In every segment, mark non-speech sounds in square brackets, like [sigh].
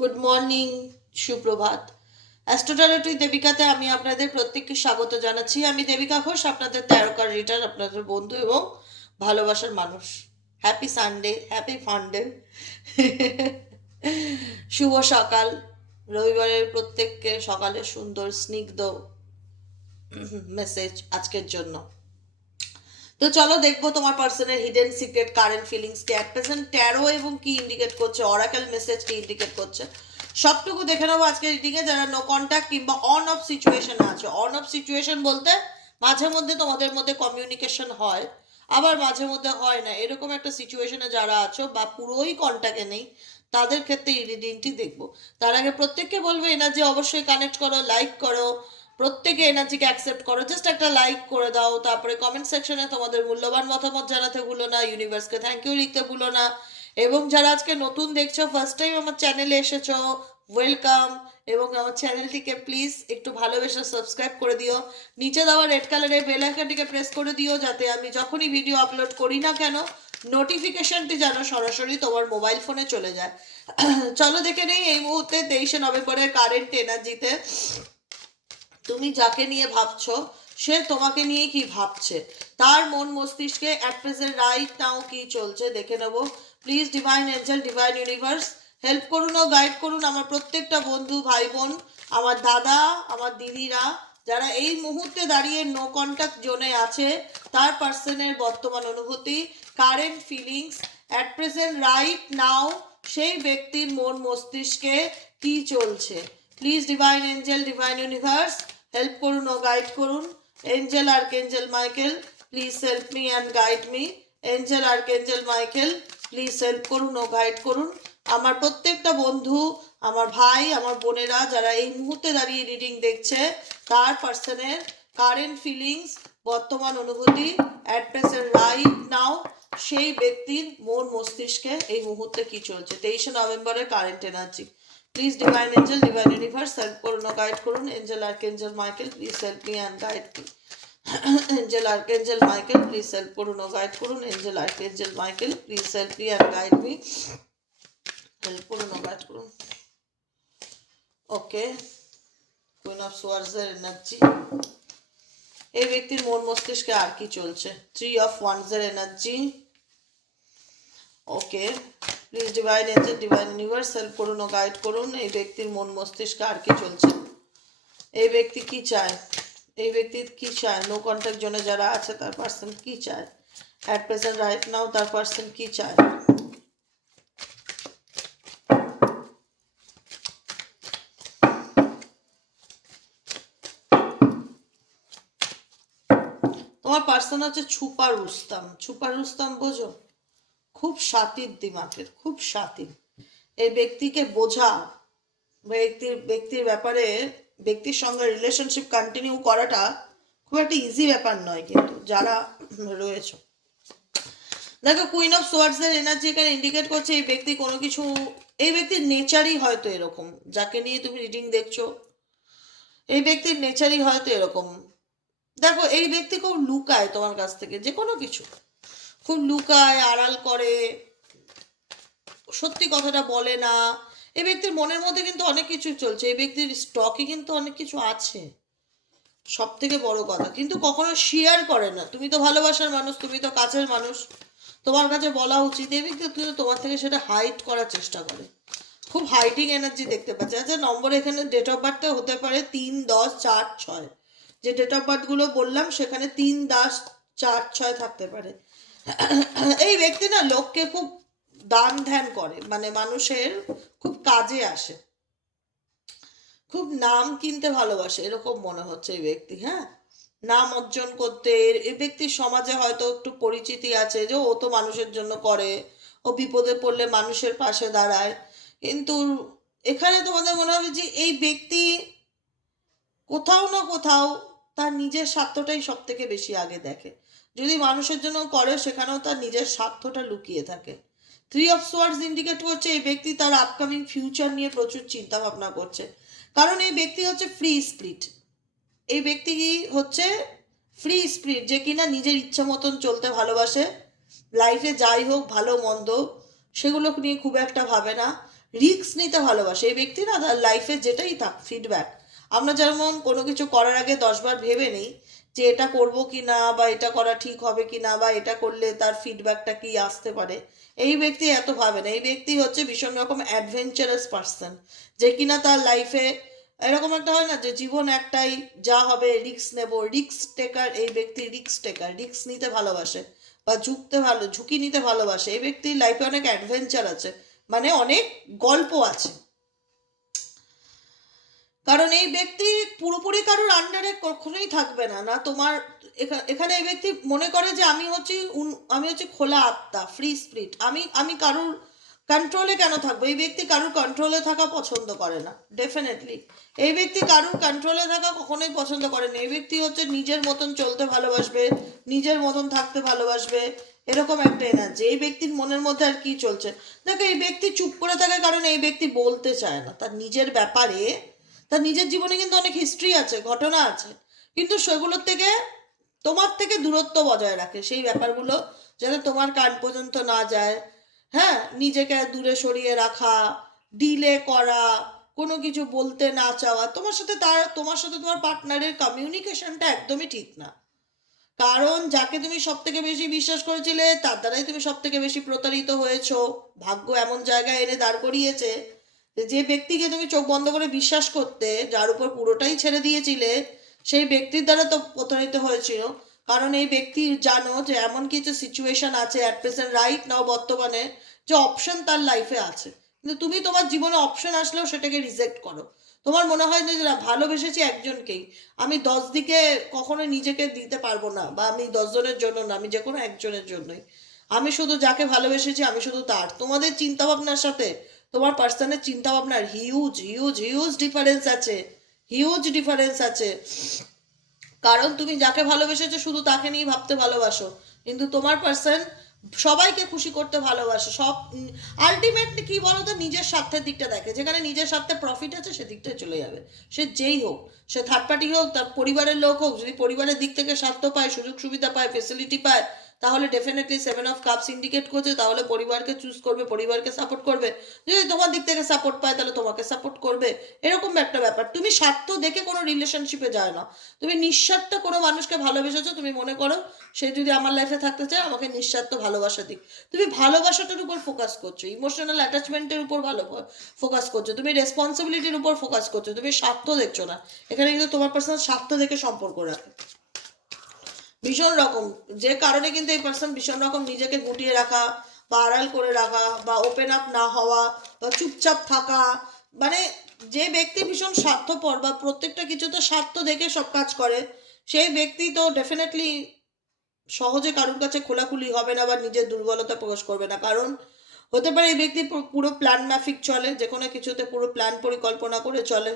Good morning সুপ্রভাত। অ্যাস্ট্রোটারটি দেবিকাতে আমি আপনাদের প্রত্যেককে স্বাগত জানাচ্ছি। আমি দেবিকা ঘোষ, আপনাদের তেরোকার রিটার আপনাদের বন্ধু এবং ভালোবাসার মানুষ। হ্যাপি সানডে হ্যাপি ফান্ডে শুভ সকাল। রবিবারের প্রত্যেককে সকালে সুন্দর, স্নিগ্ধ মেসেজ আজকের জন্য। তো চলো দেখব তোমার পার্সনের হিডেন সিক্রেট কারেন্ট ফিলিংস কে। অ্যাট প্রেজেন্ট ট্যারো এবং কি ইন্ডিকেট করছে অরাকেল মেসেজ কি ইন্ডিকেট করছে। সবটুকু দেখে নেব আজকে রিডিংয়ে যারা নো কন্ট্যাক্ট কিংবা অন অফ সিচুয়েশনে আছে অন অফ সিচুয়েশন বলতে মাঝে মধ্যে তোমাদের মধ্যে কমিউনিকেশন হয়, আবার মাঝে মধ্যে হয় না। এরকম একটা সিচুয়েশনে যারা আছো বা পুরোই কন্ট্যাক্টে নেই, তাদের ক্ষেত্রে এই রিডিংটি দেখব। তার আগে প্রত্যেককে বলব এনার্জি অবশ্যই কানেক্ট করো লাইক করো প্রত্যেকে এনার্জিকে অ্যাকসেপ্ট করো। জাস্ট একটা লাইক করে দাও, তারপরে কমেন্ট সেকশনে তোমাদের মূল্যবান মতামত জানাতে ভুলো না ইউনিভার্সকে থ্যাংক ইউ লিখতে ভুলো না। এবং যারা আজকে নতুন দেখছ ফার্স্ট টাইম আমার চ্যানেলে এসেছ ওয়েলকাম এবং আমার চ্যানেলটিকে প্লিজ একটু ভালোবেসে সাবস্ক্রাইব করে দিও। নিচে দেওয়া রেড কালারের বেল আইকনটিকে প্রেস করে দিও, যাতে আমি যখনই ভিডিও আপলোড করি না কেন নোটিফিকেশনটি যেন সরাসরি তোমার মোবাইল ফোনে চলে যায়। [clears throat] চলো দেখে নেই, এই মুহূর্তে তেইশে নভেম্বরের কারেন্ট এনার্জিতে তুমি যাকে নিয়ে ভাবছ, সে তোমাকে নিয়ে কি ভাবছে? তার মন মস্তিষ্কে অ্যাট প্রেজেন্ট রাইট নাও কি চলছে দেখে নেব। Please divine angel divine universe help করুন ও গাইড করুন আমার প্রত্যেকটা বন্ধু ভাই বোন আমার দাদা, আমার দিদিরা, যারা এই মুহূর্তে দাঁড়িয়ে নো কন্ট্যাক্ট জোনে আছে, তার পার্সনের বর্তমান অনুভূতি current feelings at present right now সেই ব্যক্তির মন মস্তিষ্কে কি চলছে? Please divine angel divine universe help করুন ও গাইড করুন। Angel archangel Michael please help me and guide me angel archangel Michael please help করুন ও গাইড করুন। আমার প্রত্যেকটা বন্ধু, আমার ভাই, আমার বোনেরা যারা এই মুহূর্তে দাঁড়িয়ে রিডিং দেখছে, তার পার্সনের কারেন্ট ফিলিংস বর্তমান অনুভূতি অ্যাট প্রেজেন্ট রাইট নাও সেই ব্যক্তির মন মস্তিষ্কে এই মুহূর্তে কি চলছে? তেইশে নভেম্বরের current energy please divine angel divine universe help করুন ও গাইড করুন angel archangel Michael please help me and guide me angel archangel Michael please help করুন ও গাইড করুন angel archangel Michael please help me and guide me help করুন ও guide করুন okay queen of সোয়ার্সের এনার্জি এই ব্যক্তির মন মস্তিষ্কে আর কি চলছে three of ওয়ান্সের energy okay please divine angel divine universe help করুন ও গাইড করুন। এই ব্যক্তির মন মস্তিষ্কে আর কি চলছে? এই ব্যক্তি কি চায়? এই ব্যক্তি কি চায়? নো কন্ট্যাক্ট জোনে যারা আছে, তার পার্সন কি চায়? অ্যাট প্রেজেন্ট রাইট নাও তার পার্সন কি চায়? তোমার পার্সন হচ্ছে ছুপার রুস্তাম। ছুপার রুস্তাম বোঝো? খুব সাতির দিমাগের, খুব সাতির এই ব্যক্তিকে বোঝা ব্যক্তির ব্যক্তির ব্যাপারে, ব্যক্তির সঙ্গে রিলেশনশিপ কন্টিনিউ করাটা খুব একটা ইজি ব্যাপার নয় কিন্তু, যারা রয়েছে। দেখো কুইন অফ সোয়ার্ডসের এনার্জি এখানে ইন্ডিকেট করছে এই ব্যক্তি কোনো কিছু, এই ব্যক্তির নেচারই হয়তো এরকম, যাকে নিয়ে তুমি রিডিং দেখছ। এই ব্যক্তির নেচারই হয়তো এরকম। দেখো, এই ব্যক্তি খুব লুকায় তোমার কাছ থেকে যে কোনো কিছু। খুব লুকায়, আড়াল করে। সত্যি কথাটা বলে না। এই ব্যক্তির মনের মধ্যে কিন্তু অনেক কিছু চলছে। এই ব্যক্তির স্টকে কিন্তু অনেক কিছু আছে। সব থেকে বড় কথা। কিন্তু কখনো শেয়ার করে না। তুমি তো ভালোবাসার মানুষ, তুমি তো কাছের মানুষ। তোমার কাছে বলা উচিত এই ব্যক্তি কিন্তু তোমার থেকে সেটা হাইড করার চেষ্টা করে। খুব হাইডিং এনার্জি দেখতে পাচ্ছি। আচ্ছা নম্বর এখানে ডেট অফ বার্থটা হতে পারে তিন দশ চার ছয়। যে ডেট অফ বার্থগুলো বললাম, সেখানে তিন দশ চার ছয় থাকতে পারে। এই ব্যক্তি না লোককে খুব দান ধ্যান করে মানে মানুষের খুব কাজে আসে। খুব নাম কিনতে ভালোবাসে, এরকম মনে হচ্ছে এই ব্যক্তি হ্যাঁ? নাম অর্জন করতে এই ব্যক্তির সমাজে হয়তো একটু পরিচিতি আছে যে ও তো মানুষের জন্য করে, ও বিপদে পড়লে মানুষের পাশে দাঁড়ায়। কিন্তু এখানে তোমাদের মনে হবে যে এই ব্যক্তি কোথাও না কোথাও তার নিজের স্বার্থটাই সব থেকে বেশি আগে দেখে। যদি মানুষের জন্য করে, সেখানেও তার নিজের স্বার্থটা লুকিয়ে থাকে। থ্রি অফ সোয়ার্ডস ইন্ডিকেট করছে, এই ব্যক্তি তার আপকামিং ফিউচার নিয়ে প্রচুর চিন্তা ভাবনা করছে। কারণ এই ব্যক্তি হচ্ছে ফ্রি স্প্রিট এই ব্যক্তি হচ্ছে? ফ্রি স্প্রিট যে কিনা নিজের ইচ্ছা মতন চলতে ভালোবাসে। লাইফে যাই হোক, ভালো, মন্দ, সেগুলো নিয়ে খুব একটা ভাবে না। রিস্ক নিতে ভালোবাসে। এই ব্যক্তি না, তার লাইফে যেটাই থাক ফিডব্যাক আমরা যেমন কোনো কিছু করার আগে দশবার ভেবে নেই যে এটা করব কি না বা এটা করা ঠিক হবে কি না বা এটা করলে তার ফিডব্যাকটা কি আসতে পারে? এই ব্যক্তি এত ভাবে না। এই ব্যক্তি হচ্ছে ভীষণ রকম অ্যাডভেঞ্চারাস পার্সন যে কিনা তার লাইফে এরকম একটা হয় না যে জীবন একটাই, যা হবে রিক্স নেব। রিক্স টেকার এই ব্যক্তি রিক্স টেকার রিক্স নিতে ভালোবাসে বা ঝুঁকতে ভালো, ঝুঁকি নিতে ভালোবাসে। এই ব্যক্তির লাইফে অনেক অ্যাডভেঞ্চার আছে মানে অনেক গল্প আছে। কারণ এই ব্যক্তি পুরোপুরি কারোর আন্ডারে কখনোই থাকবে না না তোমার এখা- এখানে এই ব্যক্তি মনে করে যে আমি হচ্ছি আমি হচ্ছে খোলা আত্মা ফ্রি স্পিরিট আমি আমি কারোর কন্ট্রোলে কেন থাকব? এই ব্যক্তি কারোর কন্ট্রোলে থাকা পছন্দ করে না ডেফিনেটলি এই ব্যক্তি কারোর কন্ট্রোলে থাকা কখনোই পছন্দ করে না, এই ব্যক্তি হচ্ছে নিজের মতন চলতে ভালোবাসবে, নিজের মতন থাকতে ভালোবাসবে, এরকম একটা এনার্জি এই ব্যক্তির মনের মধ্যে আর কি চলছে? দেখো, এই ব্যক্তি চুপ করে থাকে কারণ এই ব্যক্তি বলতে চায় না, তার নিজের ব্যাপারে তার নিজের জীবনে কিন্তু অনেক হিস্ট্রি আছে, ঘটনা আছে। কিন্তু সেগুলোর থেকে তোমার থেকে দূরত্ব বজায় রাখে। সেই ব্যাপারগুলো যাতে তোমার কান পর্যন্ত না যায়। হ্যাঁ নিজেকে দূরে সরিয়ে রাখা ডিলে করা, কোনো কিছু বলতে না চাওয়া। তোমার সাথে তার, তোমার সাথে তোমার পার্টনারের কমিউনিকেশনটা একদমই ঠিক না। কারণ যাকে তুমি সব থেকে বেশি বিশ্বাস করেছিলে, তার দ্বারাই তুমি সব থেকে বেশি প্রতারিত হয়েছো। ভাগ্য এমন জায়গায় এনে দাঁড় করিয়েছে যে ব্যক্তিকে তুমি চোখ বন্ধ করে বিশ্বাস করতে, যার উপর পুরোটাই ছেড়ে দিয়েছিলে, সেই ব্যক্তির দ্বারা তো প্রতারিত হয়েছিল। কারণ এই ব্যক্তি জানো যে, এমন কিছু সিচুয়েশন আছে অ্যাট প্রেজেন্ট রাইট নাও বর্তমানে, যে অপশন তার লাইফে আছে। কিন্তু তুমি তোমার জীবনে অপশন আসলেও সেটাকে রিজেক্ট করো। তোমার মনে হয় যে না ভালোবেসেছি একজনকেই, আমি দশ দিকে কখনো নিজেকে দিতে পারব না, বা আমি দশজনের জন্য না, আমি যে কোনো একজনের জন্যই। আমি শুধু যাকে ভালোবেসেছি, আমি শুধু তার। তোমাদের চিন্তা ভাবনার সাথে তোমার পার্সনের চিন্তা ভাবনার হিউজ হিউজ হিউজ ডিফারেন্স আছে। হিউজ ডিফারেন্স আছে। কারণ তুমি যাকে ভালোবেসেছো শুধু তাকে নিয়ে ভাবতে ভালোবাসো। কিন্তু তোমার পার্সন সবাইকে খুশি করতে ভালোবাসে। সব আলটিমেটলি কি বলো তো নিজের স্বার্থের দিকটা দেখে। যেখানে নিজের স্বার্থে প্রফিট আছে সেদিকটাই চলে যাবে। সে যেই হোক, সে থার্ড পার্টি হোক, তার পরিবারের লোক হোক, যদি পরিবারের দিক থেকে স্বার্থ পায় সুযোগ সুবিধা পায় ফেসিলিটি পায় তাহলে definitely seven of cups indicate করছে, তাহলে পরিবারকে চুজ করবে, পরিবারকে সাপোর্ট করবে। যদি তোমার দিক থেকে সাপোর্ট পায়, তাহলে তোমাকে সাপোর্ট করবে। এরকম একটা ব্যাপার। তুমি স্বার্থ দেখে কোনো রিলেশনশিপে যায় না। তুমি নিঃস্বার্থ কোনো মানুষকে ভালোবেসেছো, তুমি মনে করো, সে যদি আমার লাইফে থাকতে চায়, আমাকে নিঃস্বার্থ ভালোবাসা দিক। তুমি ভালোবাসাটার উপর ফোকাস করছ। ইমোশনাল অ্যাটাচমেন্টের উপর ভালো ফোকাস করছ। তুমি রেসপন্সিবিলিটির উপর ফোকাস করছ। তুমি স্বার্থ দেখছ না। এখানে কিন্তু তোমার পার্সোনাল স্বার্থ দেখে সম্পর্ক রাখে। ভীষণ রকম। যে কারণে কিন্তু এই পার্সন ভীষণ রকম নিজেকে গুটিয়ে রাখা বা আড়াল করে রাখা বা ওপেন আপ না হওয়া বা চুপচাপ থাকা। মানে যে ব্যক্তি ভীষণ স্বার্থপর বা প্রত্যেকটা কিছুতে স্বার্থ দেখে সব কাজ করে, সেই ব্যক্তি তো ডেফিনেটলি সহজে কারোর কাছে খোলাখুলি হবে না বা নিজের দুর্বলতা প্রকাশ করবে না। কারণ হতে পারে এই ব্যক্তি পুরো প্ল্যান ম্যাফিক চলে, যে কোনো কিছুতে পুরো প্ল্যান পরিকল্পনা করে চলে।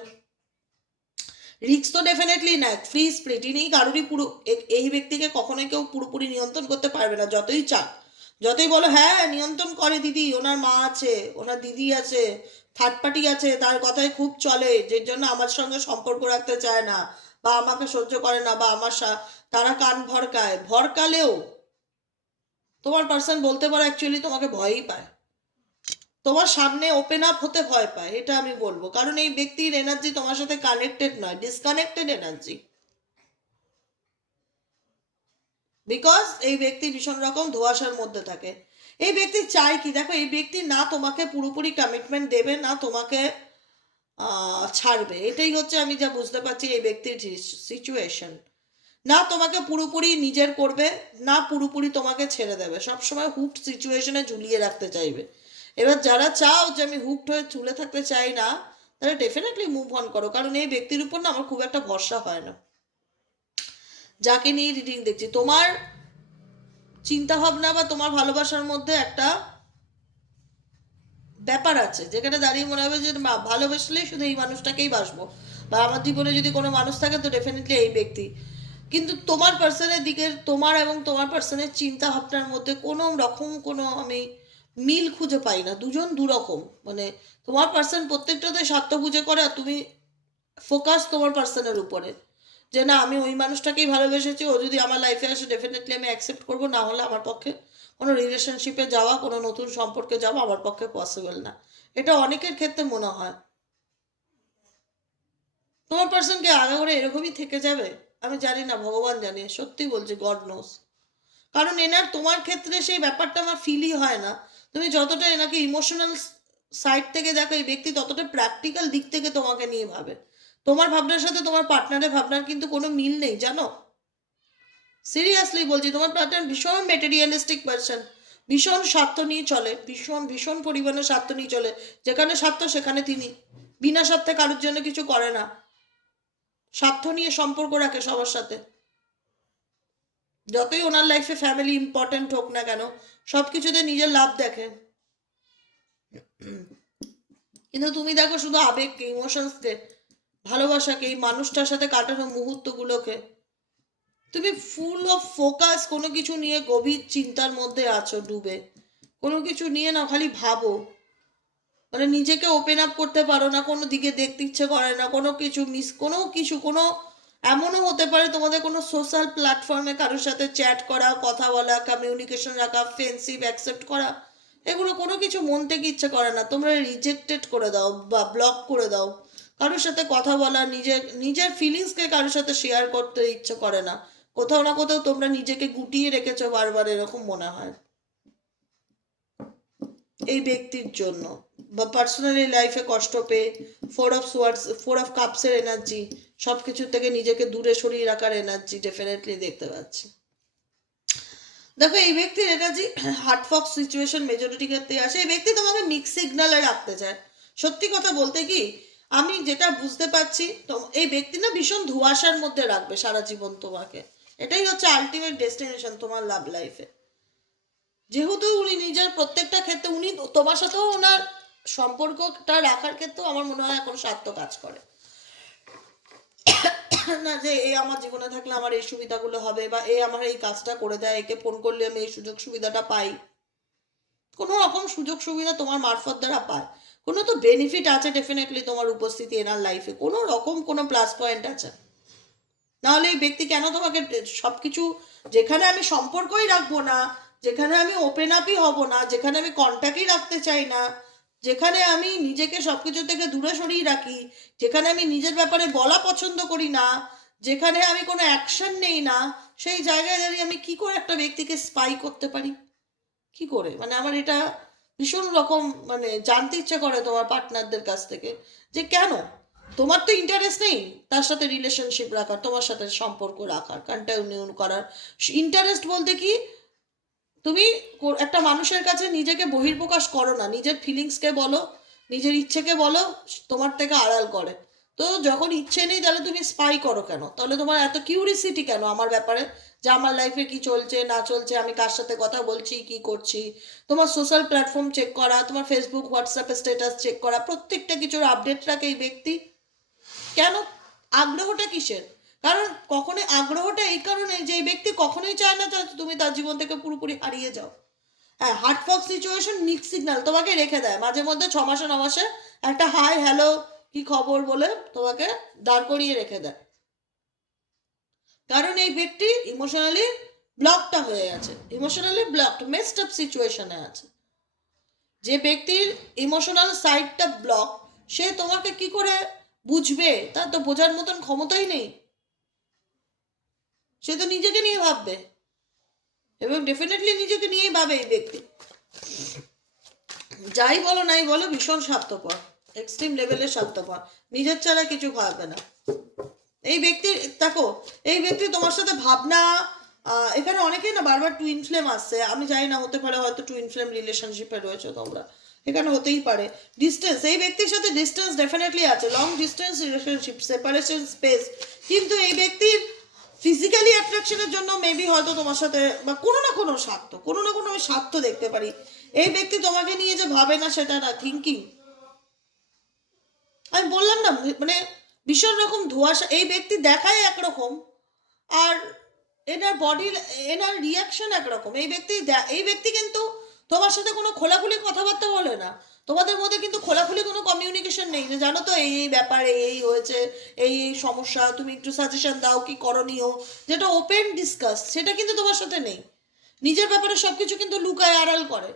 রিক্স তো ডেফিনেটলি নেয় ফ্রি স্প্রিট ইনি কারোরই পুরো এই ব্যক্তিকে কখনোই কেউ পুরোপুরি নিয়ন্ত্রণ করতে পারবে না, যতই চাক। যতই বলো হ্যাঁ নিয়ন্ত্রণ করে দিদি, ওনার মা আছে, ওনার দিদি আছে থার্ড পার্টি আছে, তার কথাই খুব চলে, যে জন্য আমার সঙ্গে সম্পর্ক রাখতে চায় না, বা আমাকে সহ্য করে না, বা আমার তারা কান ভরকায়। ভরকালেও তোমার পার্সন বলতে পারো অ্যাকচুয়ালি তোমাকে ভয়ই পায়। তোমার সামনে ওপেন আপ হতে ভয় পায়, এটা আমি বলব। কারণ এই ব্যক্তির এনার্জি তোমার সাথে কানেক্টেড নয় ডিসকানেক্টেড এনার্জি বিকজ এই ব্যক্তি ভীষণ রকম ধোঁয়াশার মধ্যে থাকে। এই ব্যক্তি চায় কি? দেখো, এই ব্যক্তি না তোমাকে পুরোপুরি কমিটমেন্ট দেবে, না তোমাকে ছাড়বে। এটাই হচ্ছে আমি যা বুঝতে পারছি এই ব্যক্তির সিচুয়েশন না তোমাকে পুরোপুরি নিজের করবে, না পুরোপুরি তোমাকে ছেড়ে দেবে। সবসময় হুট সিচুয়েশনে ঝুলিয়ে রাখতে চাইবে। এবার যারা চাও যে আমি হুকড হয়ে চুলে থাকতে চাই না, তারা ডেফিনেটলি মুভ অন করো। কারণ এই ব্যক্তির উপর না আমার খুব একটা ভরসা হয় না। যাকে নিয়ে রিডিং দেখছি, তোমার চিন্তা ভাবনা বা তোমার ভালোবাসার মধ্যে একটা ব্যাপার আছে, যেখানে দাঁড়িয়ে মনে হবে যে মা ভালোবাসলেই শুধু এই মানুষটাকেই বাসবো। বা আমার জীবনে যদি কোনো মানুষ থাকে, তো ডেফিনেটলি এই ব্যক্তি। কিন্তু তোমার পার্সনের দিকের, তোমার এবং তোমার পার্সনের চিন্তা ভাবনার মধ্যে কোনো রকম কোনো আমি মিল খুঁজে পাই না, দুজন দুরকম। মানে তোমার পার্সন প্রত্যেকটাতে স্বার্থ বুঝে করে আর তুমি ফোকাস তোমার পার্সনের উপরে। যে না, আমি ওই মানুষটাকেই ভালোবেসেছি, ও যদি আমার লাইফে আসে ডেফিনেটলি আমি অ্যাকসেপ্ট করব, না হলে আমার পক্ষে কোনো রিলেশনশিপে যাওয়া, কোনো নতুন সম্পর্কে যাওয়া আমার পক্ষে পসিবল না। এটা অনেকের ক্ষেত্রে মনে হয়। তোমার পার্সনকে আগে করে এরকমই থেকে যাবে? আমি জানি না, ভগবান জানে, সত্যি বলছি গড নোস কারণ এনার তোমার ক্ষেত্রে সেই ব্যাপারটা আমার ফিলই হয় না। তুমি যতটা এনাকে ইমোশনাল সাইড থেকে দেখো, এই ব্যক্তি ততটা প্র্যাকটিক্যাল দিক থেকে তোমাকে নিয়ে ভাবে। তোমার ভাবনার সাথে তোমার পার্টনারের ভাবনার কিন্তু কোনো মিল নেই, জানো? সিরিয়াসলি বলছি, তোমার পার্টনার ভীষণ মেটেরিয়ালিস্টিক পার্সন ভীষণ স্বার্থ নিয়ে চলে, ভীষণ ভীষণ পরিমাণে স্বার্থ নিয়ে চলে, যেখানে স্বার্থ সেখানে তিনি। বিনা স্বার্থে কারোর জন্য কিছু করে না। স্বার্থ নিয়ে সম্পর্ক রাখে সবার সাথে। যতই ওনার লাইফে ফ্যামিলি ইম্পর্টেন্ট হোক না কেন, সব কিছুতে নিজের লাভ দেখে কিন্তু তুমি দেখো শুধু আবেগকে ইমোশনসকে ভালোবাসাকে, এই মানুষটার সাথে কাটানো মুহূর্তগুলোকে। তুমি ফুল অফ ফোকাস কোনো কিছু নিয়ে গভীর চিন্তার মধ্যে আছো, ডুবে। কোনো কিছু নিয়ে না, খালি ভাবো। মানে নিজেকে ওপেন আপ করতে পারো না, কোনো দিকে দেখতে ইচ্ছে করে না, কোনো কিছু মিস কোনো কিছু, কোনো এমনও হতে পারে তোমাদের কোনো সোশ্যাল প্ল্যাটফর্মে কারোর সাথে চ্যাট করা, কথা বলা কমিউনিকেশন রাখা ফ্রেন্ডশিপ অ্যাকসেপ্ট করা, এগুলো কোনো কিছু মন থেকে ইচ্ছে করে না। তোমরা রিজেক্টেড করে দাও বা ব্লক করে দাও। কারোর সাথে কথা বলা, নিজের নিজের ফিলিংসকে কারোর সাথে শেয়ার করতে ইচ্ছে করে না। কোথাও না কোথাও তোমরা নিজেকে গুটিয়ে রেখেছো বারবার, এরকম মনে হয়। এই ব্যক্তির জন্য বা পার্সোনালি লাইফে কষ্ট পেয়ে four of swords four of কাপসের energy সব কিছুর থেকে নিজেকে দূরে সরিয়ে রাখার এনার্জি ডেফিনেটলি দেখতে পাচ্ছি। দেখো, এই ব্যক্তির এনার্জি হার্টফক্স সিচুয়েশন মেজরিটি ক্ষেত্রে আসে। এই ব্যক্তি তোমাকে মিক্স সিগনালে রাখতে চায়। সত্যি কথা বলতে কি, আমি যেটা বুঝতে পারছি, তো এই ব্যক্তি না ভীষণ ধোঁয়াশার মধ্যে রাখবে সারা জীবন তোমাকে। এটাই হচ্ছে আলটিমেট ডেস্টিনেশন তোমার লাভ লাইফে যেহেতু উনি নিজের প্রত্যেকটা ক্ষেত্রে, উনি তোমার সাথেও ওনার সম্পর্কটা রাখার ক্ষেত্রেও আমার মনে হয় এখন স্বার্থ কাজ করে। না যে এ আমার জীবনে থাকলে আমার এই সুবিধাগুলো হবে বা এ আমার এই কাজটা করে দেয়, একে ফোন করলে আমি এই সুযোগ সুবিধাটা পাই। কোনো রকম সুযোগ সুবিধা তোমার মারফত দ্বারা পায়। কোনো তো বেনিফিট আছে ডেফিনেটলি তোমার উপস্থিতি এনার লাইফে কোনো রকম কোনো প্লাস পয়েন্ট আছে। নাহলে এই ব্যক্তি কেন তোমাকে সব কিছু যেখানে আমি সম্পর্কই রাখব না, যেখানে আমি ওপেন আপই হব না, যেখানে আমি কন্ট্যাক্টই রাখতে চাই না যেখানে আমি নিজেকে সব কিছু থেকে দূরে সরিয়ে রাখি, যেখানে আমি নিজের ব্যাপারে বলা পছন্দ করি না, যেখানে আমি কোনো অ্যাকশন নেই না, সেই জায়গায় দাঁড়িয়ে আমি কি করে একটা ব্যক্তিকে স্পাই করতে পারি? কি করে? মানে আমার এটা ভীষণ রকম মানে জানতে ইচ্ছে করে তোমার পার্টনারদের কাছ থেকে যে কেন? তোমার তো ইন্টারেস্ট নেই তার সাথে রিলেশনশিপ রাখার, তোমার সাথে সম্পর্ক রাখার কন্টিনিউ করার। ইন্টারেস্ট বলতে কি? তুমি একটা মানুষের কাছে নিজেকে বহির্প্রকাশ করো না। নিজের ফিলিংসকে বলো, নিজের ইচ্ছেকে বলো, তোমার থেকে আড়াল করে। তো যখন ইচ্ছে নেই তাহলে তুমি স্পাই করো কেন? তাহলে তোমার এত কিউরিসিটি কেন আমার ব্যাপারে? যে আমার লাইফে কি চলছে, না চলছে, আমি কার সাথে কথা বলছি, কি করছি? তোমার সোশ্যাল প্ল্যাটফর্ম চেক করা, তোমার ফেসবুক হোয়াটসঅ্যাপে স্ট্যাটাস চেক করা, প্রত্যেকটা কিছুর আপডেট রাখে এই ব্যক্তি। কেন? আগ্রহটা কিসের? কারণ কখনোই আগ্রহটা এই কারণে যে ব্যক্তি কখনোই চায় না তুমি তার জীবন থেকে পুরোপুরি হারিয়ে যাও। হ্যাঁ হার্টফক সিচুয়েশন মিক্স সিগন্যাল তোমাকে রেখে দেয়। মাঝে মধ্যে ছ মাসে, ন মাসে একটা হাই হ্যালো কি খবর বলে তোমাকে দাঁড় করিয়ে রেখে দেয়। কারণ এই ব্যক্তি ইমোশনালি ব্লকটা হয়ে আছে। ইমোশনালি ব্লকড মেস্ট আপ সিচুয়েশনে আছে। যে ব্যক্তির ইমোশনাল সাইডটা ব্লক সে তোমাকে কি করে বুঝবে? তার তো বোঝার মতন ক্ষমতাই নেই। সে তো নিজেকে নিয়ে ভাববে। এবং ডেফিনেটলি নিজেকে নিয়েই ভাবে এই ব্যক্তি। যাই বলো নাই বলো, ভীষণ স্বার্থপর এক্সট্রিম লেভেলের স্বার্থপর। নিজের ছাড়া কিছু ভাববে না। এই ব্যক্তির দেখো, এই ব্যক্তি তোমার সাথে ভাবনা এখানে অনেকেই না বারবার টুইন ফ্লেম আসছে। আমি জানি না, হতে পারে হয়তো টুইন ফ্লেম রিলেশনশিপে রয়েছে তোমরা। এখানে হতেই পারে। ডিস্টেন্স এই ব্যক্তির সাথে ডিস্টেন্স ডেফিনেটলি আছে। Long distance relationship separation space কিন্তু এই ব্যক্তির ফিজিক্যালি অ্যাট্রাকশনের জন্য মেবি হয়তো তোমার সাথে বা কোনো না কোনো স্বার্থ, কোনো না কোনো আমি স্বার্থ দেখতে পারি। এই ব্যক্তি তোমাকে নিয়ে যে ভাবে না, সেটা না থিঙ্কিং আমি বললাম না মানে ভীষণ রকম ধোঁয়াশা, এই ব্যক্তি দেখায় একরকম, আর এনার বডির এনার রিয়াকশন একরকম। এই ব্যক্তি এই ব্যক্তি কিন্তু তোমার সাথে কোনো খোলাখুলি কথাবার্তা বলে না। তোমাদের মধ্যে কিন্তু খোলাখুলি কোনো কমিউনিকেশন নেই। যে জানো তো, এই এই ব্যাপারে এই হয়েছে, এই এই সমস্যা, তুমি একটু সাজেশন দাও কি করণীয়? যেটা ওপেন ডিসকাস সেটা কিন্তু তোমার সাথে নেই। নিজের ব্যাপারে সবকিছু কিন্তু লুকায় আড়াল করে।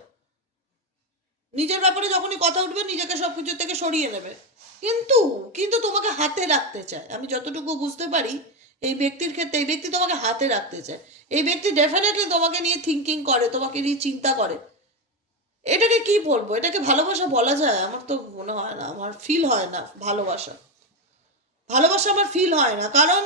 নিজের ব্যাপারে যখনই কথা উঠবে, নিজেকে সবকিছু থেকে সরিয়ে নেবে। কিন্তু কিন্তু তোমাকে হাতে রাখতে চায়। আমি যতটুকু বুঝতে পারি, এই ব্যক্তির ক্ষেত্রে, এই ব্যক্তি তোমাকে হাতে রাখতে চায়। এই ব্যক্তি ডেফিনেটলি তোমাকে নিয়ে থিঙ্কিং করে, তোমাকে নিয়ে চিন্তা করে। এটাকে কি বলব? এটাকে ভালোবাসা বলা যায়? আমার তো মনে হয় না। আমার ফিল হয় না ভালোবাসা। ভালোবাসা আমার ফিল হয় না। কারণ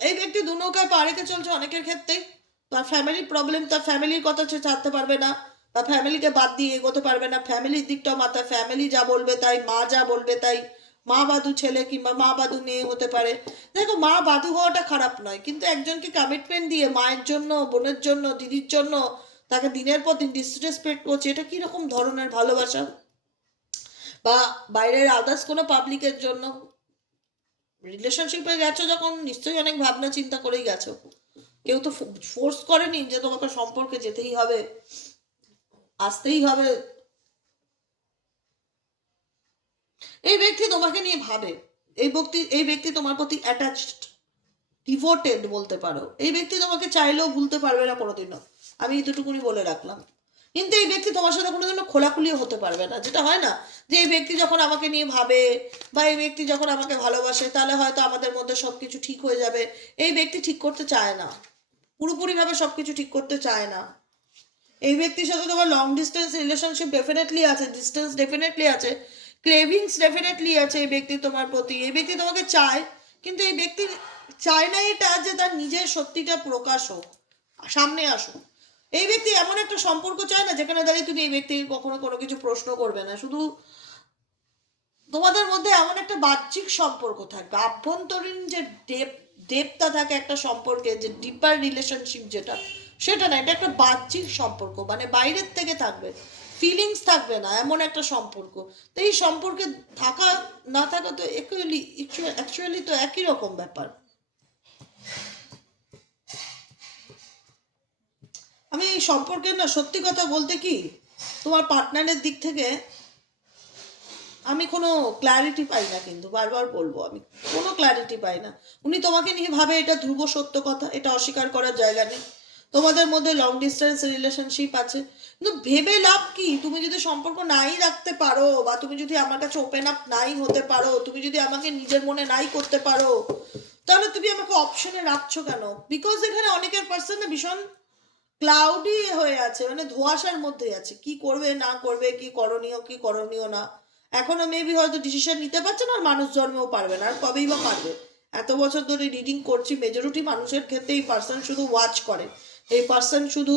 এই ব্যক্তি দু নৌকায় পা রেখে চলছে অনেকের ক্ষেত্রেই। তার ফ্যামিলির প্রবলেম তার ফ্যামিলির কথা সে ছাড়তে পারবে না। বা ফ্যামিলিকে বাদ দিয়ে এগোতে পারবে না। ফ্যামিলির দিকটাও মাথায়। ফ্যামিলি যা বলবে তাই, মা যা বলবে তাই। মা বাদু ছেলে কিংবা মা বাদু মেয়ে হতে পারে। দেখো, মা বাদু হওয়াটা খারাপ নয়। কিন্তু একজনকে কমিটমেন্ট দিয়ে, মায়ের জন্য, বোনের জন্য, দিদির জন্য তাকে দিনের পর দিন ডিসরেসপেক্ট করছে, এটা কীরকম ধরনের ভালোবাসা? বা বাইরের আদার্স কোনো পাবলিকের জন্য? রিলেশনশিপে গেছো যখন, নিশ্চয়ই অনেক ভাবনা চিন্তা করেই গেছো। কেউ তো ফোর্স করেনি যে তোমাকে সম্পর্কে যেতেই হবে, আসতেই হবে। এই ব্যক্তি তোমাকে নিয়ে ভাবে। এই ব্যক্তি এই ব্যক্তি তোমার প্রতি অ্যাটাচড ডিভোটেড বলতে পারো। এই ব্যক্তি তোমাকে চাইলেও ভুলতে পারবে না কোনোদিনও। আমি এতটুকুনি বলে রাখলাম। কিন্তু এই ব্যক্তি তোমার সাথে কোনোদিনও খোলাখুলিও হতে পারবে না। যেটা হয় না, যে এই ব্যক্তি যখন আমাকে নিয়ে ভাবে বা এই ব্যক্তি যখন আমাকে ভালোবাসে, তাহলে হয়তো আমাদের মধ্যে সব কিছু ঠিক হয়ে যাবে। এই ব্যক্তি ঠিক করতে চায় না। পুরোপুরিভাবে সব কিছু ঠিক করতে চায় না। এই ব্যক্তির সাথে তোমার লং ডিস্টেন্স রিলেশনশিপ ডেফিনেটলি আছে ডিস্টেন্স ডেফিনেটলি আছে ক্রেভিংস ডেফিনেটলি আছে এই ব্যক্তি তোমার প্রতি। এই ব্যক্তি তোমাকে চায়, কিন্তু এই ব্যক্তি চায় না এটা যে তার নিজের সত্যিটা প্রকাশ হোক, সামনে আসুক। এই ব্যক্তি এমন একটা সম্পর্ক চায় না, যেখানে দাঁড়িয়ে তুমি এই ব্যক্তির কখনো কোনো কিছু প্রশ্ন করবে না। শুধু তোমাদের মধ্যে এমন একটা বাহ্যিক সম্পর্ক থাকবে। আভ্যন্তরীণ যে ডেপ ডেপটা থাকে একটা সম্পর্কে, যে ডিপার রিলেশনশিপ যেটা, সেটা না, এটা একটা বাহ্যিক সম্পর্ক। মানে বাইরের থেকে থাকবে ফিলিংস থাকবে না, এমন একটা সম্পর্ক। তো এই সম্পর্কে থাকা, না থাকা তো অ্যাকচুয়ালি তো একই রকম ব্যাপার। এই সম্পর্কে না সত্যি কথা বলতে কি, তোমার পার্টনারের দিক থেকে আমি কোনো ক্ল্যারিটি পাই না কিন্তু, বারবার বলব আমি, কোনো ক্ল্যারিটি পাই না। উনি তোমাকে নিয়ে ভাবে এটা ধ্রুব সত্য কথা, এটা অস্বীকার করার জায়গা নেই। তোমাদের মধ্যে লং ডিস্টেন্স রিলেশনশিপ আছে। কিন্তু ভেবে লাভ কি? তুমি যদি সম্পর্ক নাই রাখতে পারো, বা তুমি যদি আমার কাছে ওপেন আপ নাই হতে পারো, তুমি যদি আমাকে নিজের মনে নাই করতে পারো, তাহলে তুমি আমাকে অপশনে রাখছো কেন? বিকজ এখানে অনেকের পার্সন ভীষণ ক্লাউডি হয়ে আছে মানে ধোঁয়াশার মধ্যে আছে। কি করবে, না করবে, কি করণীয় কি করণীয় না। এখনও মেবি হয়তো ডিসিশন নিতে পারছে না আর মানুষ জন্মেও পারবে না, আর কবেই বা পারবে। এত বছর ধরে রিডিং করছি মেজরিটি মানুষের ক্ষেত্রে এই পার্সন শুধু ওয়াচ করে। এই পার্সন শুধু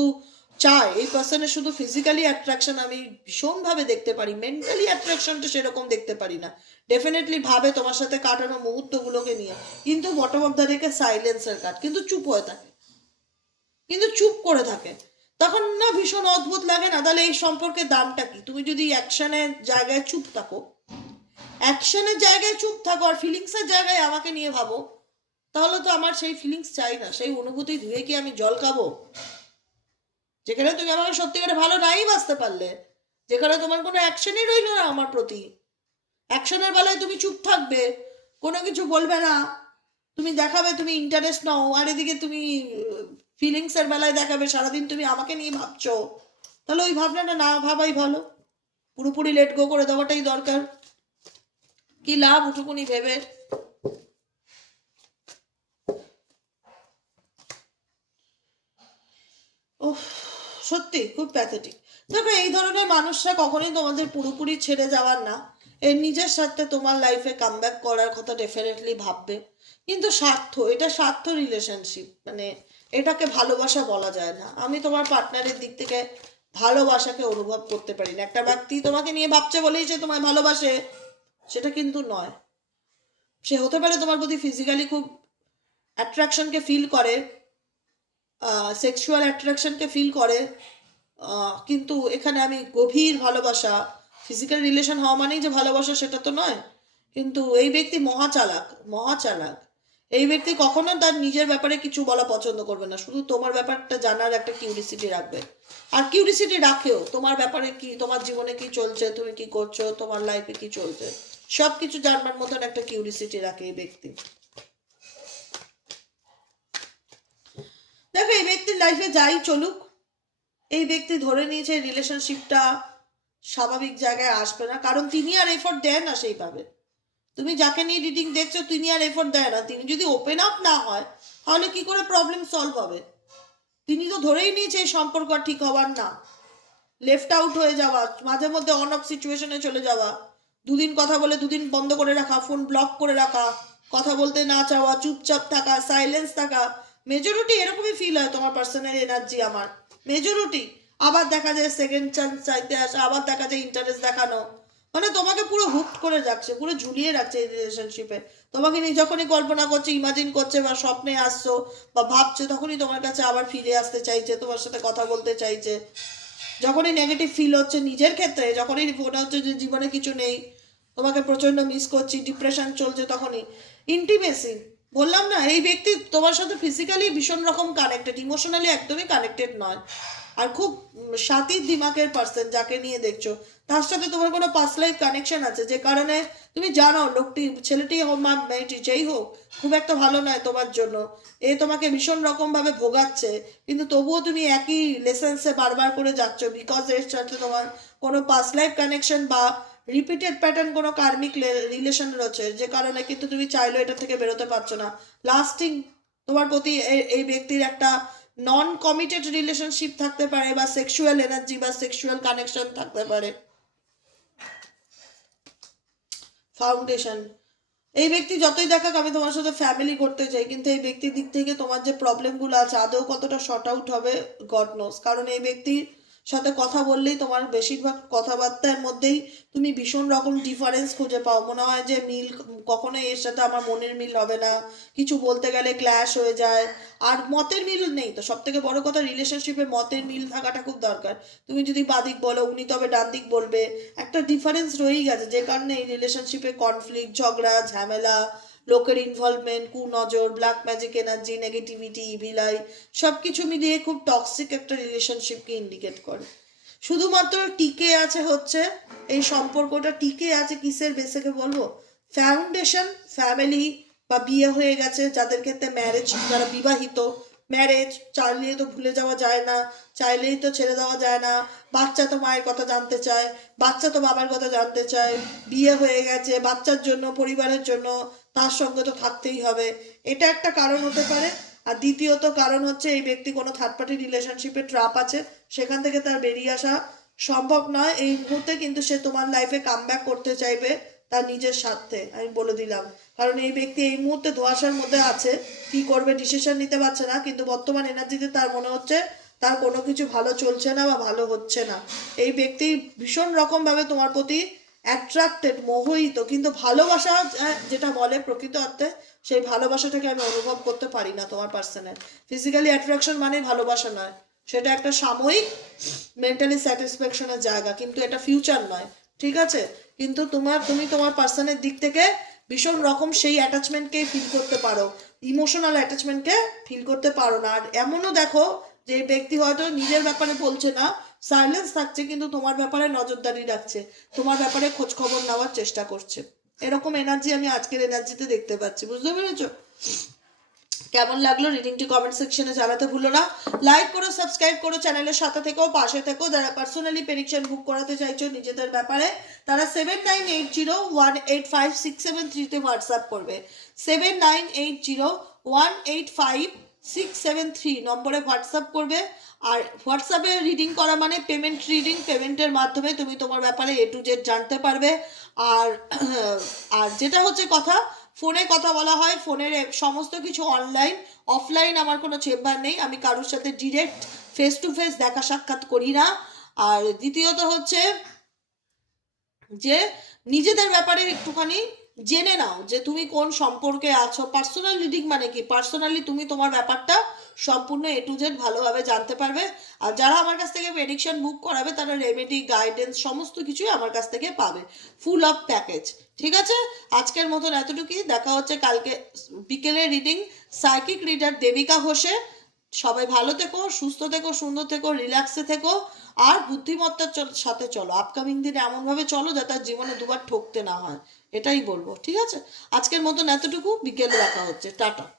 চায়, এই পার্সনের শুধু ফিজিক্যালি অ্যাট্রাকশন আমি ভীষণভাবে দেখতে পারি মেন্টালি অ্যাট্রাকশনটা সেরকম দেখতে পারি না। ডেফিনেটলি ভাবে তোমার সাথে কাটানো মুহূর্তগুলোকে নিয়ে। কিন্তু বটম অফ দ্য রেখে সাইলেন্সের কাট কিন্তু চুপ হয়ে থাকে। কিন্তু চুপ করে থাকে। তখন না ভীষণ অদ্ভুত লাগে না? তাহলে এই সম্পর্কে দামটা কি? তুমি যদি অ্যাকশনের জায়গায় চুপ থাকো, অ্যাকশনের জায়গায় চুপ থাকো আর ফিলিংসের জায়গায় আমাকে নিয়ে ভাবো, তাহলে তো আমার সেই ফিলিংস চাই না। সেই অনুভূতি ধুয়ে কি আমি জল খাব? যেখানে তুমি আমাকে সত্যিকারে ভালো নাই বাঁচতে পারলে, যেখানে তোমার কোনো অ্যাকশনই রইল না আমার প্রতি। অ্যাকশনের বেলায় তুমি চুপ থাকবে, কোনো কিছু বলবে না। তুমি দেখাবে, তুমি ইন্টারেস্ট নাও, আর এদিকে তুমি ফিলিংসের বেলায় দেখাবে, সারাদিন তুমি আমাকে নিয়ে ভাবছ। তাহলে ওই ভাবনাটা না ভাবাই ভালো। পুরোপুরি লেট গো করে দেওয়াটাই দরকার। কি লাভ উঠুকুনি ভেবে? সত্যি খুব প্যাথেটিক দেখো, এই ধরনের মানুষরা কখনোই তোমাদের পুরোপুরি ছেড়ে যাওয়ার না। এর নিজের সাথে তোমার লাইফে কাম করার কথা ডেফিনেটলি ভাববে। কিন্তু স্বার্থ, এটা স্বার্থ রিলেশনশিপ মানে এটাকে ভালোবাসা বলা যায় না। আমি তোমার পার্টনারের দিক থেকে ভালোবাসাকে অনুভব করতে পারি না। একটা ব্যক্তি তোমাকে নিয়ে ভাবছে বলেই যে তোমায় ভালোবাসে, সেটা কিন্তু নয়। সে হতে পারে তোমার প্রতি ফিজিক্যালি খুব অ্যাট্রাকশনকে ফিল করে সেক্সুয়াল অ্যাট্রাকশনকে ফিল করে কিন্তু এখানে আমি গভীর ভালোবাসা ফিজিক্যাল রিলেশন হওয়া মানেই যে ভালোবাসা সেটা তো নয়। কিন্তু এই ব্যক্তি মহা চালাক মহা চালাক এই ব্যক্তি কখনো তার নিজের ব্যাপারে কিছু বলা পছন্দ করবে না। শুধু তোমার ব্যাপারটা জানার একটা কিউরিসিটি রাখবে। আর কিউরিসিটি রাখেও তোমার ব্যাপারে কি, তোমার জীবনে কি চলছে, তুমি কি করছ, তোমার লাইফে কি চলছে সব কিছু জানবার মতন একটা কিউরিসিটি রাখে এই ব্যক্তি। দেখো, এই ব্যক্তির লাইফে যাই চলুক, এই ব্যক্তি ধরে নিয়েছে রিলেশনশিপটা স্বাভাবিক জায়গায় আসবে না, কারণ তিনি আর এফোর্ট দেন না সেইভাবে। তুমি যাকে নিয়ে রিডিং দেখছ, তিনি আর এফোর্ট দেয় না। তিনি যদি ওপেন আপ না হয়, তাহলে কি করে প্রবলেম সলভ হবে? তিনি তো ধরেই নিয়েছে এই সম্পর্ক ঠিক হওয়ার না। লেফট আউট হয়ে যাওয়া, মাঝে মধ্যে অন অফ সিচুয়েশনে চলে যাওয়া, দুদিন কথা বলে দুদিন বন্ধ করে রাখা ফোন ব্লক করে রাখা, কথা বলতে না চাওয়া, চুপচাপ থাকা সাইলেন্স থাকা মেজরিটি এরকমই ফিল হয় তোমার পার্সোনাল এনার্জি আমার। মেজরিটি আবার দেখা যায় সেকেন্ড চান্স চাইতে আসা, আবার দেখা যায় ইন্টারেস্ট দেখানো। মানে তোমাকে পুরো হুকড করে রাখছে, পুরো ঝুলিয়ে রাখছে এই রিলেশনশিপে তোমাকে নিয়ে যখনই কল্পনা করছে ইমাজিন করছে বা স্বপ্নে আসছো বা ভাবছ, তখনই তোমার কাছে আবার ফিরে আসতে চাইছে, তোমার সাথে কথা বলতে চাইছে। যখনই নেগেটিভ ফিল হচ্ছে নিজের ক্ষেত্রে, যখনই মনে হচ্ছে যে জীবনে কিছু নেই, তোমাকে প্রচণ্ড মিস করছি ডিপ্রেশন চলছে তখনই। ইন্টিমেসি বললাম না, এই ব্যক্তি তোমার সাথে ফিজিক্যালি ভীষণ রকম কানেক্টেড ইমোশনালি একদমই কানেক্টেড নয়। আর খুব সাতির দিমাগের পার্সন যাকে নিয়ে দেখছ, তার সাথে তোমার কোনো পাস লাইফ কানেকশন আছে? যে কারণে তুমি জানো, লোকটি, ছেলেটি হোক মা মেয়েটি, যেই হোক, খুব একটা ভালো নয় তোমার জন্য। এ তোমাকে ভীষণ রকম ভাবে ভোগাচ্ছে। কিন্তু তবুও তুমি একই লেসেন্সে বারবার করে যাচ্ছ বিকজ এর সাথে তোমার কোনো পাস লাইফ কানেকশন বা রিপিটেড প্যাটার্ন কোনো কার্মিক রিলেশন রয়েছে, যে কারণে কিন্তু তুমি চাইলেও এটা থেকে বেরোতে পারছ না। লাস্টিং তোমার প্রতি এই ব্যক্তির একটা নন কমিটেড রিলেশনশিপ থাকতে পারে বা সেক্সুয়াল এনার্জি বা সেক্সুয়াল কানেকশন থাকতে পারে। ফাউন্ডেশন এই ব্যক্তি যতই দেখাক, আমি তোমার সাথে ফ্যামিলি করতে চাই, কিন্তু এই ব্যক্তির দিক থেকে তোমার যে প্রবলেমগুলো আছে, আদৌ কতটা শর্ট আউট হবে? গড নোস কারণ এই ব্যক্তির সাথে কথা বললেই তোমার বেশিরভাগ কথাবার্তার মধ্যেই তুমি ভীষণ রকম ডিফারেন্স খুঁজে পাও। মনে হয় যে মিল কখনোই এর সাথে আমার মনের মিল হবে না। কিছু বলতে গেলে ক্ল্যাশ হয়ে যায়। আর মতের মিল নেই তো। সব থেকে বড় কথা রিলেশনশিপে মতের মিল থাকাটা খুব দরকার। তুমি যদি বাদিক বলো, উনি তবে ডান দিক বলবে। একটা ডিফারেন্স রয়েই গেছে। যে কারণে এই রিলেশনশিপে কনফ্লিক্ট ঝগড়া, ঝামেলা লোকের involvement কুনজর black magic energy negativity evil eye সব কিছু মিলিয়ে খুব টক্সিক একটা রিলেশনশিপকে ইন্ডিকেট করে। শুধুমাত্র টিকে আছে হচ্ছে, এই সম্পর্কটা টিকে আছে কিসের বেসেকে বলব? ফাউন্ডেশন ফ্যামিলি বা বিয়ে হয়ে গেছে, যাদের ক্ষেত্রে ম্যারেজ যারা বিবাহিত ম্যারেজ চাইলেই তো ভুলে যাওয়া যায় না, চাইলেই তো ছেড়ে দেওয়া যায় না। বাচ্চা তো মায়ের কথা জানতে চায়, বাচ্চা তো বাবার কথা জানতে চায়। বিয়ে হয়ে গেছে, বাচ্চার জন্য, পরিবারের জন্য, তার সঙ্গে তো থাকতেই হবে। এটা একটা কারণ হতে পারে। আর দ্বিতীয়ত কারণ হচ্ছে, এই ব্যক্তি কোনো থার্ড পার্টি রিলেশনশিপে ট্রাপ আছে, সেখান থেকে তার বেরিয়ে আসা সম্ভব নয়। এই মুহূর্তে কিন্তু সে তোমার লাইফে কাম করতে চাইবে। তার নিজের স্বার্থে আমি বলে দিলাম। কারণ এই ব্যক্তি এই মুহূর্তে ধোয়াশার মধ্যে আছে কি করবে ডিসিশন নিতে পারছে না কিন্তু বর্তমান এনার্জিতে তার মনে হচ্ছে তার কোনো কিছু ভালো চলছে না বা ভালো হচ্ছে না। এই ব্যক্তি ভীষণ রকমভাবে তোমার প্রতি অ্যাট্রাক্টেড মোহিত কিন্তু ভালোবাসা আহ, যেটা বলে প্রকৃত অর্থে সেই ভালোবাসাটাকে আমি অনুভব করতে পারি না তোমার পার্সনের ফিজিক্যালি অ্যাট্রাকশন মানে ভালোবাসা নয় সেটা একটা সাময়িক মেন্টালি স্যাটিসফ্যাকশনের জায়গা কিন্তু এটা ফিউচার নয়। ঠিক আছে? কিন্তু তোমার, তুমি তোমার পার্সনের দিক থেকে ভীষণ রকম সেই অ্যাটাচমেন্টকে ফিল করতে পারো। ইমোশনাল অ্যাটাচমেন্টকে ফিল করতে পারো না। আর এমনও দেখো যে ব্যক্তি হয়তো নিজের ব্যাপারে বলছে না সাইলেন্স থাকছে কিন্তু তোমার ব্যাপারে নজরদারি রাখছে। তোমার ব্যাপারে খোঁজ খবর নেওয়ার চেষ্টা করছে। এরকম এনার্জি আমি আজকের এনার্জিতে দেখতে পাচ্ছি। বুঝতে পেরেছ? কেমন লাগল রিডিংটি কমেন্ট সেকশনে জানাতে ভুলো না। লাইক করো সাবস্ক্রাইব করো চ্যানেলের সাথে থেকেও পাশে থেকো। যারা পার্সোনালি প্রেডিকশন বুক করাতে চাইছো নিজেদের ব্যাপারে, তারা seven nine eight zero one eight five six seven থ্রিতে হোয়াটসঅ্যাপ করবে। Seven nine eight zero one eight five six seven three নম্বরে হোয়াটসঅ্যাপ করবে। আর হোয়াটসঅ্যাপে রিডিং করা মানে পেমেন্ট রিডিং পেমেন্টের মাধ্যমে তুমি তোমার ব্যাপারে এ টু জেড জানতে পারবে। আর আর যেটা হচ্ছে কথা ফোনে কথা বলা হয়, ফোনের সমস্ত কিছু অনলাইন অফলাইন আমার কোনো চেম্বার নেই, আমি কারোর সাথে ডিরেক্ট ফেস টু ফেস দেখা সাক্ষাৎ করি না। আর দ্বিতীয়ত হচ্ছে যে, নিজেদের ব্যাপারে একটুখানি জেনে নাও যে তুমি কোন সম্পর্কে আছো। পার্সোনাল রিডিং মানে কি? পার্সোনালি তুমি তোমার ব্যাপারটা সম্পূর্ণ এ টু জেড ভালোভাবে জানতে পারবে। আর যারা আমার কাছ থেকে প্রেডিকশন বুক করাবে, তারা রেমেডি গাইডেন্স সমস্ত কিছুই আমার কাছ থেকে পাবে। ফুল অফ প্যাকেজ ঠিক আছে? আজকের মতন এতটুকুই। দেখা হচ্ছে কালকে বিকেলে রিডিং সাইকিক রিডার দেবিকা ঘোষে। সবাই ভালো থেকো, সুস্থ থেকো, সুন্দর থেকো রিল্যাক্সে থেকো। আর বুদ্ধিমত্তার সাথে চলো। আপকামিং দিনে এমনভাবে চলো যাতে জীবনে দুবার ঠকতে না হয়। এটাই বলব ঠিক আছে? আজকের মতন এতটুকু বিকেলে দেখা হচ্ছে টাটা।